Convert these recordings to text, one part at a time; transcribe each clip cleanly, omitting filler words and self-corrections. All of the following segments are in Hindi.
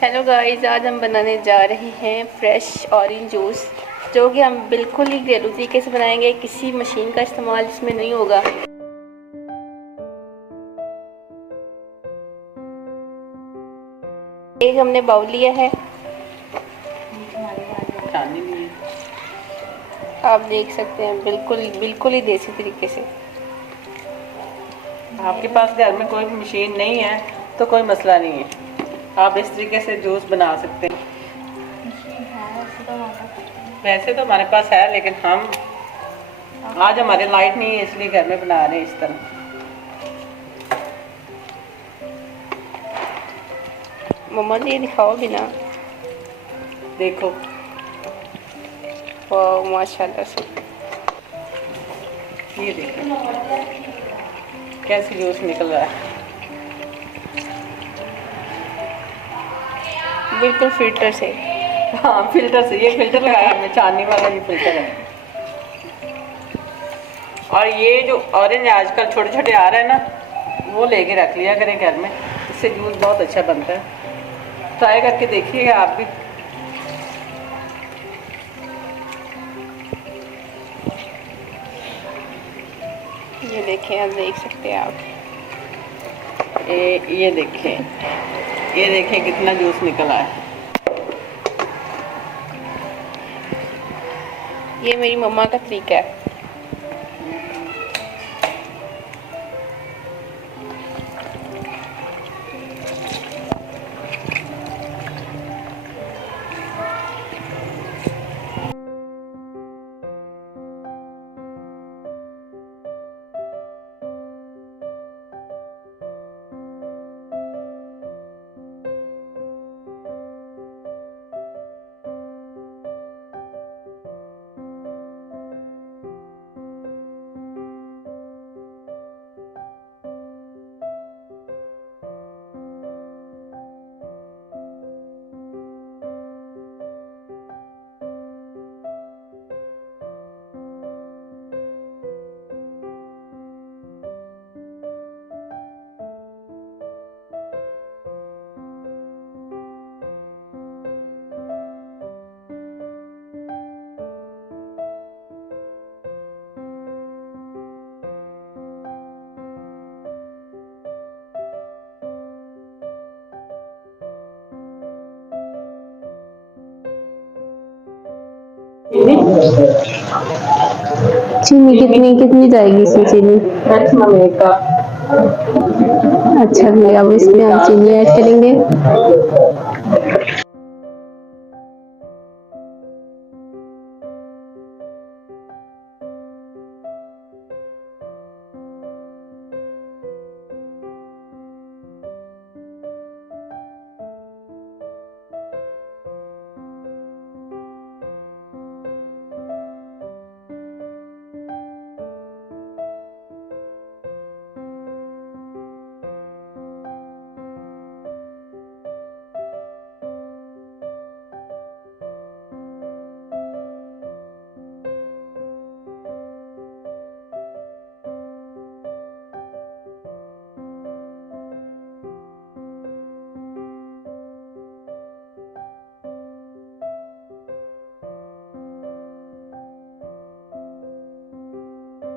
हेलो गाइस, आज हम बनाने जा रहे हैं फ्रेश ऑरेंज जूस, जो कि हम बिल्कुल ही घरेलू तरीके से बनाएंगे। किसी मशीन का इस्तेमाल इसमें नहीं होगा। एक हमने बाउल लिया है, आप देख सकते हैं, बिल्कुल ही देसी तरीके से। आपके पास घर में कोई मशीन नहीं है तो कोई मसला नहीं है, आप इस तरीके से जूस बना सकते हैं। वैसे तो हमारे पास है, लेकिन हम आज हमारे लाइट नहीं है, इसलिए घर में बना रहे हैं इस तरह। मम्मा जी दिखाओ भी ना। देखो, वाह माशाल्लाह से। ये देखो कैसे जूस निकल रहा है, बिल्कुल फिल्टर से। हाँ फिल्टर से। ये फिल्टर लगाया हमने, चांदनी वाला ये फिल्टर है। और ये जो ऑरेंज आजकल छोटे छोटे आ रहे हैं ना, वो लेके रख लिया करें घर में, इससे जूस बहुत अच्छा बनता है। ट्राई करके देखिएगा आप भी। ये देखें, आप देख सकते हैं आप। ये देखें, ये देखें कितना जूस निकला है। ये मेरी मम्मा का तरीका है। चीनी कितनी कितनी जाएगी इसमें? चीनी मैक्सिमम एक का। अच्छा जी, अब इसमें हम चीनी ऐड करेंगे।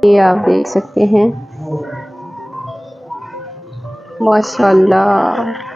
ये आप देख सकते हैं, माशाल्लाह।